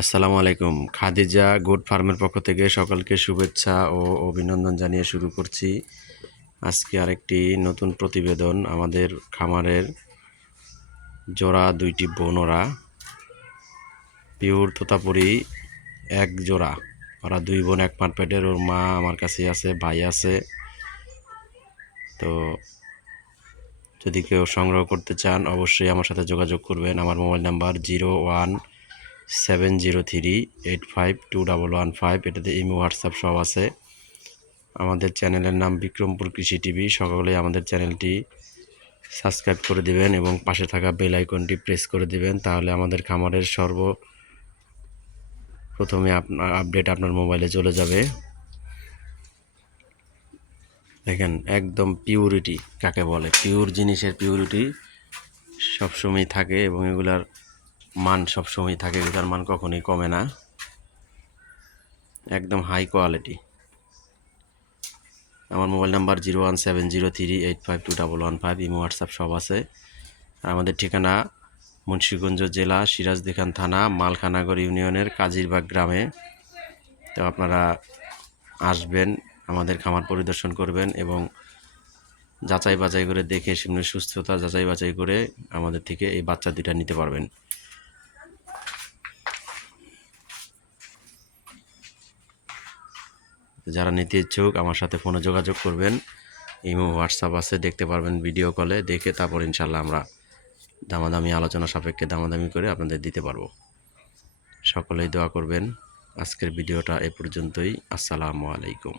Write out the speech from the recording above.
আসসালামু আলাইকুম। খাদিজা গোট ফার্মের পক্ষ থেকে সকলকে শুভেচ্ছা ও অভিনন্দন জানিয়ে শুরু করছি আজকে আরেকটি নতুন প্রতিবেদন। আমাদের খামারের জোড়া দুইটি বোনরা পিওর তোতাপুরি এক জোড়া, ওরা দুই বোন এক মাঠ পেটের। ওর মা আমার কাছে আছে, ভাই আছে। তো যদি কেউ সংগ্রহ করতে চান অবশ্যই আমার সাথে যোগাযোগ করবেন। আমার মোবাইল নাম্বার 017038521115। এটাতে ইমো হোয়াটসঅ্যাপ সব আছে। আমাদের চ্যানেলের নাম বিক্রমপুর কৃষি টিভি। সকলেই আমাদের চ্যানেলটি সাবস্ক্রাইব করে দিবেন এবং পাশে থাকা বেল আইকনটি প্রেস করে দিবেন, তাহলে আমাদের খামারের সর্বপ্রথমে আপনার আপডেট আপনার মোবাইলে চলে যাবে। দেখেন একদম পিউরিটি কাকে বলে, পিওর জিনিসের পিউরিটি সবসময় থাকে এবং এগুলার মান সবসময় থাকে, এগুলার মান কখনোই কমে না, একদম হাই কোয়ালিটি। আমার মোবাইল নাম্বার 017038521115। ইমো হোয়াটসঅ্যাপ সব আছে। আর আমাদের ঠিকানা মুন্সিগঞ্জ জেলা, সিরাজদিখান থানা, মালখানাগর ইউনিয়নের কাজিরবাগ গ্রামে। তো আপনারা আসবেন, আমাদের খামার পরিদর্শন করবেন এবং যাচাই বাছাই করে দেখে সেমনি সুস্থতা যাচাই বাছাই করে আমাদের থেকে এই বাচ্চা দুটা নিতে পারবেন। যারা নিতে ইচ্ছুক আমার সাথে ফোনে যোগাযোগ করবেন। ইমো হোয়াটসঅ্যাপ আছে, দেখতে পারবেন ভিডিও কলে, দেখে তারপর ইনশাল্লাহ আমরা দামাদামি আলোচনা সাপেক্ষে দামাদামি করে আপনাদের দিতে পারবো। সকলেই দোয়া করবেন। আজকের ভিডিওটা এ পর্যন্তই। আসসালামু আলাইকুম।